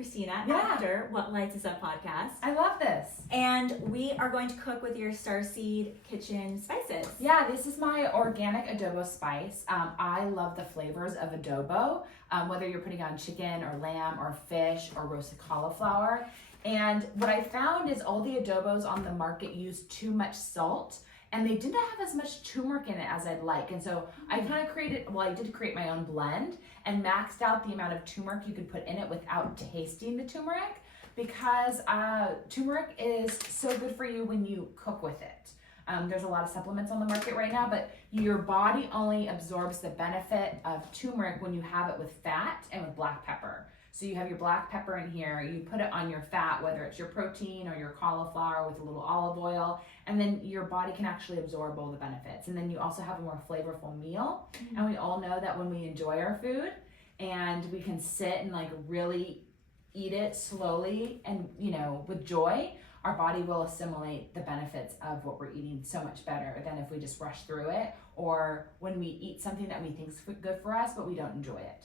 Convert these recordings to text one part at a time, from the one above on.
Christina Yeah. after What Lights Us Up podcast. I love this. And we are going to cook with your Starseed Kitchen spices. Yeah, this is my organic adobo spice. I love the flavors of adobo, whether you're putting on chicken or lamb or fish or roasted cauliflower. And what I found is all the adobos on the market use too much salt, and they didn't have as much turmeric in it as I'd like. And so I kind of I did create my own blend and maxed out the amount of turmeric you could put in it without tasting the turmeric, because turmeric is so good for you when you cook with it. There's a lot of supplements on the market right now, but your body only absorbs the benefit of turmeric when you have it with fat and with black pepper. So you have your black pepper in here, you put it on your fat, whether it's your protein or your cauliflower with a little olive oil, and then your body can actually absorb all the benefits. And then you also have a more flavorful meal. Mm-hmm. And we all know that when we enjoy our food and we can sit and like really eat it slowly and, you know, with joy, our body will assimilate the benefits of what we're eating so much better than if we just rush through it, or when we eat something that we think is good for us, but we don't enjoy it.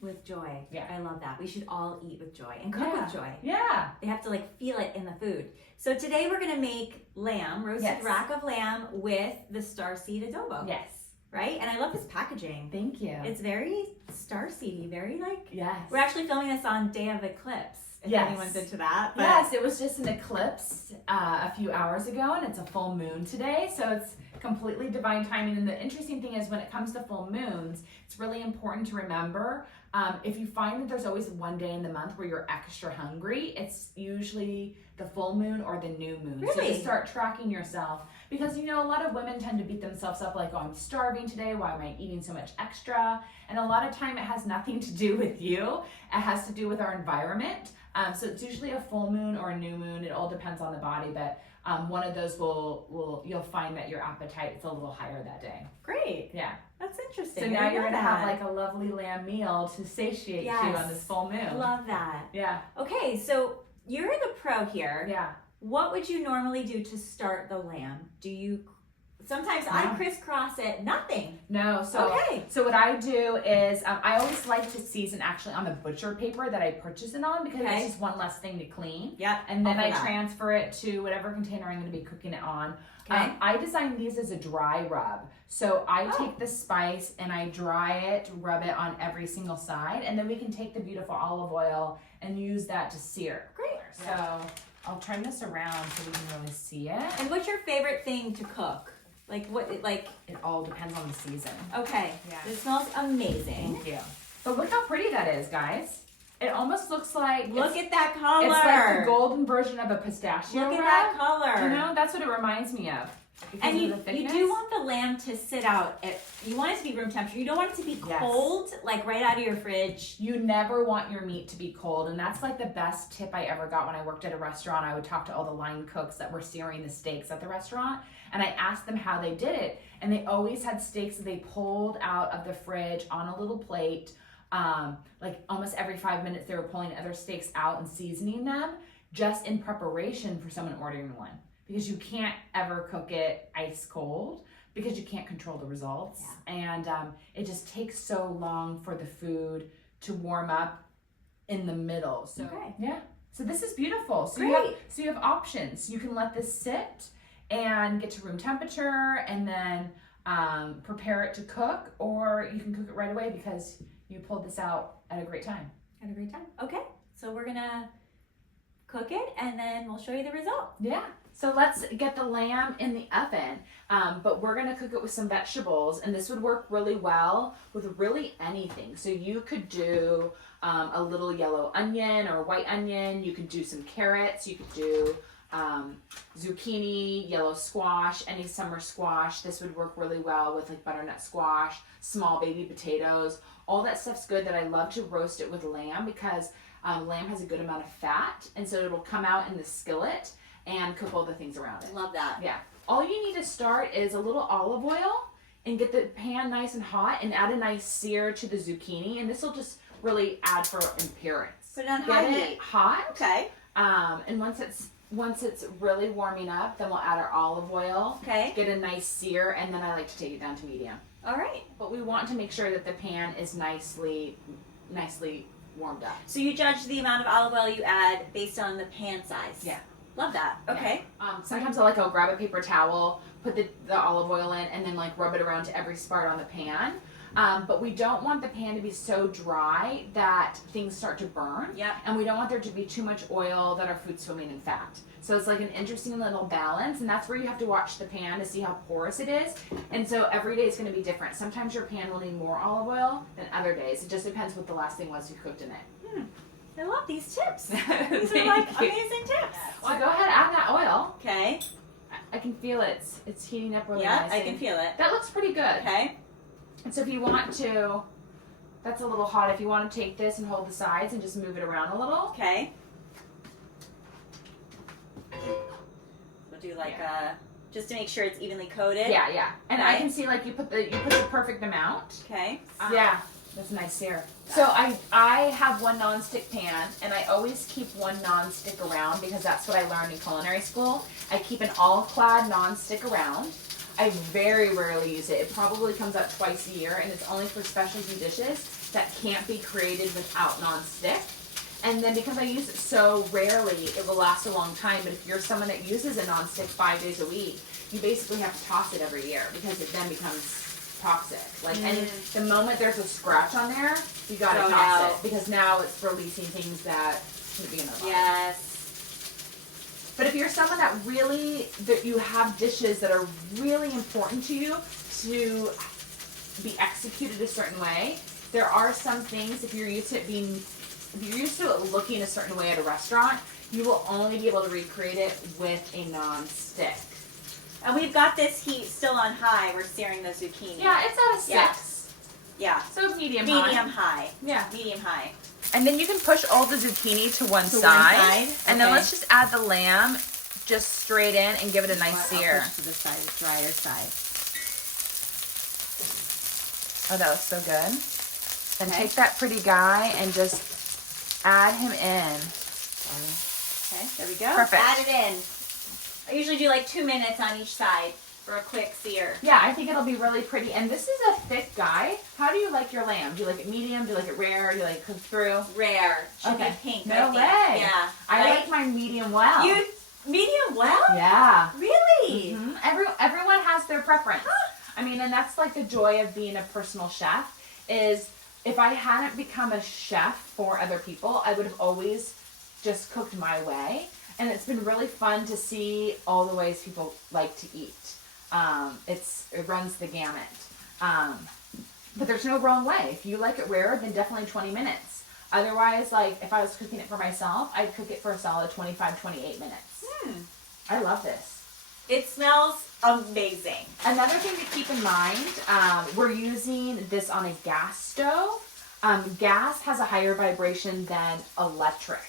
With joy. Yeah. I love that. We should all eat with joy and cook with joy. Yeah. They have to like feel it in the food. So today we're going to make roasted rack of lamb with the Starseed adobo. Yes. Right? And I love this packaging. Thank you. It's very Starseedy, very like, yes. We're actually filming this on day of eclipse. If anyone's into that. But yes, it was just an eclipse a few hours ago, and it's a full moon today, so it's completely divine timing. And the interesting thing is when it comes to full moons, it's really important to remember, if you find that there's always one day in the month where you're extra hungry, it's usually the full moon or the new moon. Really? So just start tracking yourself, because you know a lot of women tend to beat themselves up like, oh, I'm starving today, why am I eating so much extra? And a lot of time it has nothing to do with you, it has to do with our environment. So it's usually a full moon or a new moon. It all depends on the body, but one of those you'll find that your appetite's a little higher that day. Great. Yeah. That's interesting. So now you're going to have like a lovely lamb meal to satiate you on this full moon. Love that. Yeah. Okay, so you're the pro here. Yeah. What would you normally do to start the lamb? Sometimes I crisscross it, nothing. No, so what I do is I always like to season actually on the butcher paper that I purchase it on, because it's just one less thing to clean. Yeah. And then I transfer it to whatever container I'm going to be cooking it on. Okay. I designed these as a dry rub. So I take the spice and I dry it, rub it on every single side, and then we can take the beautiful olive oil and use that to sear. Great. So I'll turn this around so we can really see it. And what's your favorite thing to cook? It all depends on the season. Okay. Yeah. It smells amazing. Thank you. But look how pretty that is, guys. It almost looks like look at that color. It's like the golden version of a pistachio. Look at that color. You know, that's what it reminds me of. And you do want the lamb to sit out. You want it to be room temperature. You don't want it to be cold, like right out of your fridge. You never want your meat to be cold. And that's like the best tip I ever got when I worked at a restaurant. I would talk to all the line cooks that were searing the steaks at the restaurant. And I asked them how they did it. And they always had steaks that they pulled out of the fridge on a little plate. Like almost every 5 minutes they were pulling other steaks out and seasoning them just in preparation for someone ordering one. Because you can't ever cook it ice cold, because you can't control the results. Yeah. And it just takes so long for the food to warm up in the middle. So yeah. So this is beautiful. So you have options. You can let this sit and get to room temperature and then prepare it to cook, or you can cook it right away because you pulled this out at a great time. At a great time. Okay. So we're gonna cook it and then we'll show you the result. Yeah. So let's get the lamb in the oven, but we're gonna cook it with some vegetables, and this would work really well with really anything. So you could do a little yellow onion or white onion, you could do some carrots, you could do zucchini, yellow squash, any summer squash. This would work really well with like butternut squash, small baby potatoes. All that stuff's good. That I love to roast it with lamb, because lamb has a good amount of fat, and so it'll come out in the skillet and cook all the things around it. Love that. Yeah. All you need to start is a little olive oil and get the pan nice and hot and add a nice sear to the zucchini, and this will just really add for appearance. Put it on high heat. Get it hot. Okay. And once it's really warming up, then we'll add our olive oil. Okay. Get a nice sear, and then I like to take it down to medium. All right. But we want to make sure that the pan is nicely warmed up. So you judge the amount of olive oil you add based on the pan size. Yeah. Love that. Okay. Yeah. Sometimes I'll grab a paper towel, put the olive oil in, and then like rub it around to every spot on the pan. But we don't want the pan to be so dry that things start to burn. Yep. And we don't want there to be too much oil that our food's swimming in fat. So it's like an interesting little balance, and that's where you have to watch the pan to see how porous it is. And so every day is going to be different. Sometimes your pan will need more olive oil than other days. It just depends what the last thing was you cooked in it. I love these tips. These are like amazing tips. Well, go ahead, add that oil. Okay. I can feel it. It's heating up really Yeah, nicely. I can feel it. That looks pretty good. Okay. And so if you want to, that's a little hot. If you want to take this and hold the sides and just move it around a little. Okay. We'll do like just to make sure it's evenly coated. Yeah, yeah. And Okay. I can see like you put the perfect amount. Okay. Yeah, that's nice sear. So I have one nonstick pan, and I always keep one nonstick around because that's what I learned in culinary school. I keep an all-clad nonstick around. I very rarely use it. It probably comes out twice a year, and it's only for specialty dishes that can't be created without nonstick. And then because I use it so rarely, it will last a long time. But if you're someone that uses a nonstick 5 days a week, you basically have to toss it every year because it then becomes toxic. Like, and the moment there's a scratch on there, you gotta Throw it toss out. it because now it's releasing things that shouldn't be in the body. Yes. But if you're someone that you have dishes that are really important to you to be executed a certain way, there are some things, if you're used to it looking a certain way at a restaurant, you will only be able to recreate it with a non-stick. And we've got this heat still on high. We're searing the zucchini. Yeah, it's at a 6. Yeah. So medium high. Medium high. Yeah. Medium high. And then you can push all the zucchini to one To one side. side, And then okay. let's just add the lamb just straight in and give it a nice I'll sear. push to the side, the drier side. Oh, that looks so good. And Okay. take that pretty guy and just add him in. Okay, there we go. Perfect. Add it in. I usually do like 2 minutes on each side for a quick sear. Yeah, I think it'll be really pretty. And this is a thick guy. How do you like your lamb? Do you like it medium? Do you like it rare? Do you like it cooked through? Rare. Should Okay. be pink. No I think. way. Yeah. I Right? like mine medium well. You medium well? Yeah. Really? hmm Everyone has their preference. I mean, and that's like the joy of being a personal chef is if I hadn't become a chef for other people, I would have always just cooked my way. And it's been really fun to see all the ways people like to eat. It runs the gamut. But there's no wrong way. If you like it rare, then definitely 20 minutes. Otherwise, like if I was cooking it for myself, I'd cook it for a solid 25, 28 minutes. I love this. It smells amazing. Another thing to keep in mind, we're using this on a gas stove. Gas has a higher vibration than electric.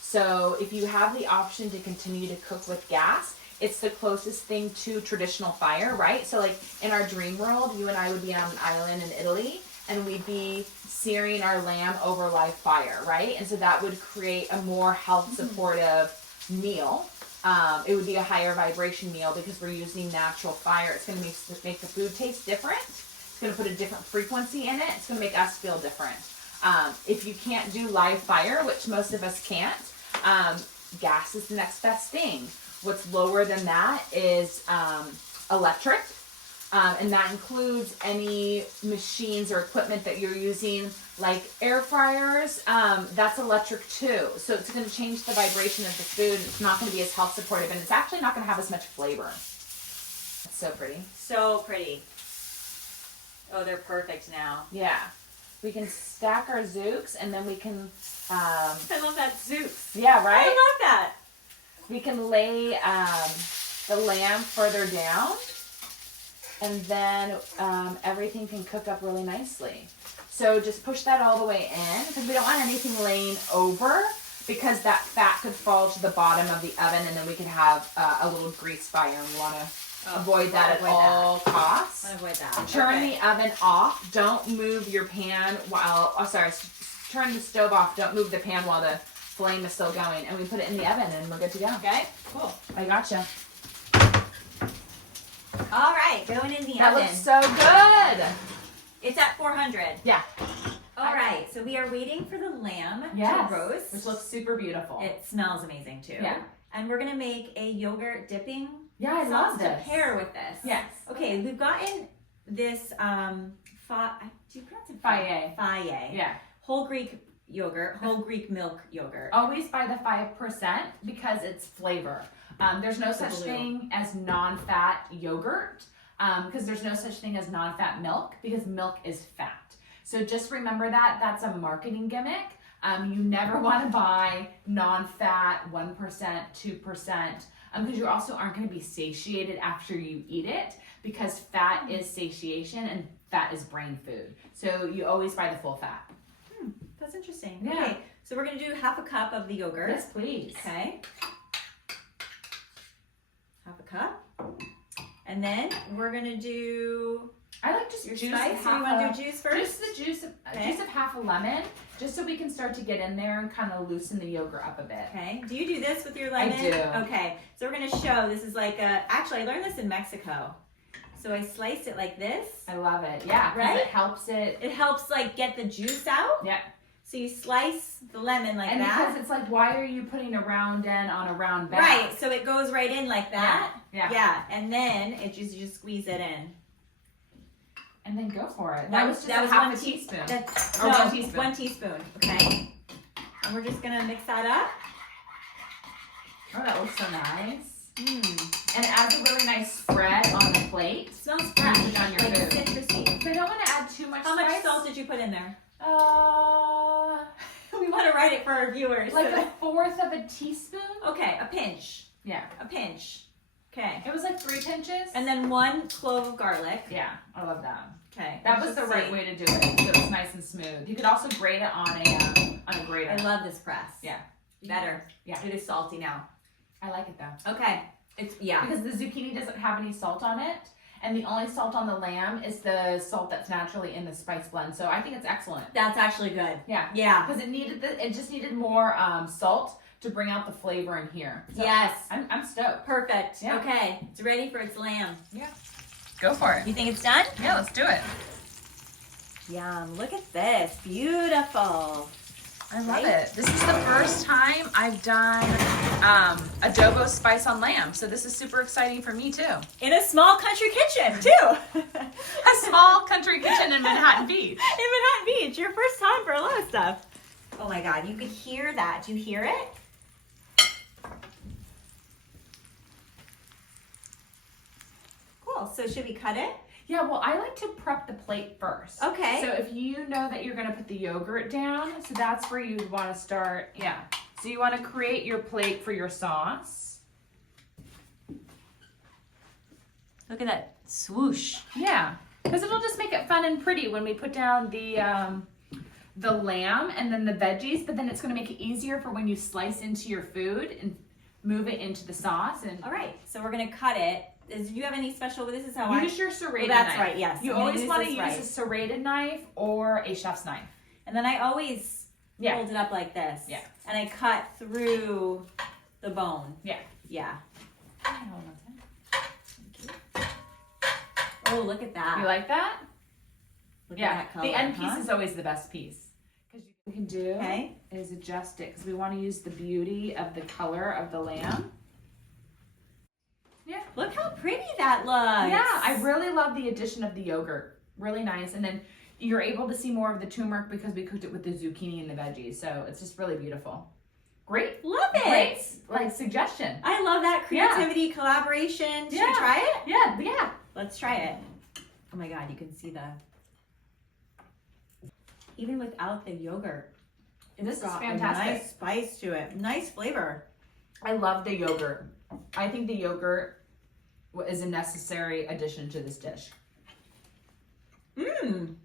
So if you have the option to continue to cook with gas, it's the closest thing to traditional fire, right? So like in our dream world, you and I would be on an island in Italy and we'd be searing our lamb over live fire, right? And so that would create a more health supportive meal. It would be a higher vibration meal because we're using natural fire. It's going to make the food taste different. It's going to put a different frequency in it. It's going to make us feel different. If you can't do live fire, which most of us can't, gas is the next best thing. What's lower than that is electric, and that includes any machines or equipment that you're using, like air fryers. That's electric too, so it's going to change the vibration of the food. It's not going to be as health supportive, and it's actually not going to have as much flavor. It's so pretty. So pretty. Oh, they're perfect now. Yeah. We can stack our zooks, and then we can, I love that zoot. yeah, right? I love that. We can lay the lamb further down, and then everything can cook up really nicely. So just push that all the way in, because we don't want anything laying over, because that fat could fall to the bottom of the oven, and then we could have a little grease fire, and we want to avoid that at all costs. Avoid that. Turn the oven off. Don't move your pan while, turn the stove off. Don't move the pan while the flame is still going. And we put it in the oven and we're good to go. Okay, cool. I gotcha. All right, going in the That oven. looks so good. It's at 400. Yeah. All right, so so we are waiting for the lamb Yes, to roast. which looks super beautiful. It smells amazing too. Yeah. And we're gonna make a yogurt dipping I sauce love to this. pair with this. Yes. Okay, we've gotten this do you pronounce it? Faye. Faye. Yeah. Whole Greek yogurt, whole Greek milk yogurt. Always buy the 5% because it's flavor. There's no such thing as non-fat yogurt because there's no such thing as non-fat milk because milk is fat. So just remember that. That's a marketing gimmick. You never want to buy non-fat 1%, 2% because you also aren't going to be satiated after you eat it because fat is satiation and fat is brain food. So you always buy the full fat. That's interesting. Yeah. Okay, so we're gonna do half a cup of the yogurt. Yes, please. Okay. Half a cup. And then we're gonna do I like just your juice. spice. So you want to do juice first? Just the juice of half a lemon, just so we can start to get in there and kind of loosen the yogurt up a bit. Okay. Do you do this with your lemon? I do. Okay. So we're gonna show. This is like actually I learned this in Mexico. So I slice it like this. I love it. Yeah. Right? It helps it. It helps like get the juice out. Yeah. So you slice the lemon like and that. because it's like, why are you putting a round end on a round back? Right. So it goes right in like that. Yeah. Yeah. And then it you just squeeze it in. And then go for it. That That was- was just that was half one a teaspoon. That's, Or no, 1 teaspoon. 1 teaspoon. Okay. And we're just gonna mix that up. Oh, that looks so nice. Mmm. And it adds a really nice spread on the plate. Smells Use fresh. it on your Like food. citrusy. So I don't want to add too much How much spice. salt did you put in there? We We want to write it for our viewers. like so- a fourth of a teaspoon. Okay, a pinch. Yeah. A pinch. Okay. It was like 3 pinches. And then 1 clove of garlic. yeah, I love that. Okay. That let's was the just right see. way to do it. So it's nice and smooth. You could also grate it on a grater. I love this press. Yeah. Better. Yeah. It is salty now. I like it though. Okay. It's Because the zucchini doesn't have any salt on it. And the only salt on the lamb is the salt that's naturally in the spice blend. So I think it's excellent. That's actually good. Yeah. Yeah. Because it just needed more salt to bring out the flavor in here. So Yes. I'm stoked. Perfect. Yeah. Okay. It's ready for its lamb. Go for it. You think it's done? Yeah, let's do it. Yum. Look at this. Beautiful. I love Right? it. This is the first time I've done adobo spice on lamb. So this is super exciting for me too. In a small country kitchen, too. A small country kitchen in Manhattan Beach. In Manhattan Beach. Your first time for a lot of stuff. Oh my God. You could hear that. Do you hear it? Cool. So should we cut it? Yeah, well, I like to prep the plate first. Okay. So if you know that you're going to put the yogurt down, so that's where you would want to start. Yeah. So you want to create your plate for your sauce. Look at that swoosh. Yeah. Because it'll just make it fun and pretty when we put down the lamb and then the veggies, but then it's going to make it easier for when you slice into your food and move it into the sauce. And All right. So we're going to cut it. Do you have any special, this is how use your serrated that's knife. right, yes. You I'm gonna always use want to this use right. a serrated knife or a chef's knife. And then I always Yeah. hold it up like this. Yeah. And I cut through the bone. Yeah. Yeah. Oh, look at that. You like that? Look Yeah. at that color, The end huh? piece is always the best piece. Because you can do Okay. is adjust it because we want to use the beauty of the color of the lamb. Yeah. Look how pretty that looks. Yeah, I really love the addition of the yogurt. Really nice. And then you're able to see more of the turmeric because we cooked it with the zucchini and the veggies. So it's just really beautiful. Great. Love it. Great, like, suggestion. I love that creativity, collaboration. Should we try it? Yeah. Let's try it. Oh my God, you can see even without the yogurt, This is got fantastic. a nice spice to it. Nice flavor. I love the yogurt. I think the yogurt is a necessary addition to this dish. Mmm.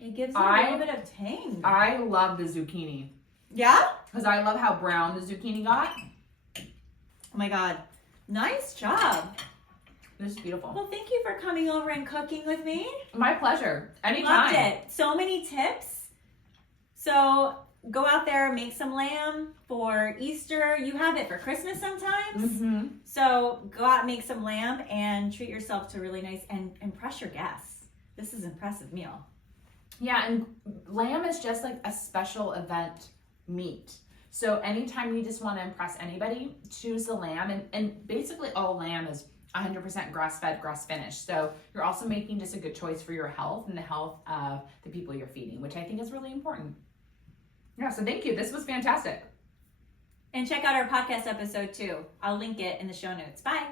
It gives it a I- little bit of tang. I love the zucchini Yeah? because I love how brown the zucchini got. Oh my God. Nice job. This is beautiful. Well, thank you for coming over and cooking with me. My pleasure. Anytime. Loved it. So many tips. So go out there, make some lamb for Easter. You have it for Christmas sometimes. Mm-hmm. So go out and make some lamb and treat yourself to really nice and impress your guests. This is an impressive meal. Yeah, and lamb is just like a special event meat. So anytime you just want to impress anybody, choose the lamb. And basically all lamb is 100% grass-fed, grass-finished. So you're also making just a good choice for your health and the health of the people you're feeding, which I think is really important. Yeah, so thank you. This was fantastic. And check out our podcast episode too. I'll link it in the show notes. Bye.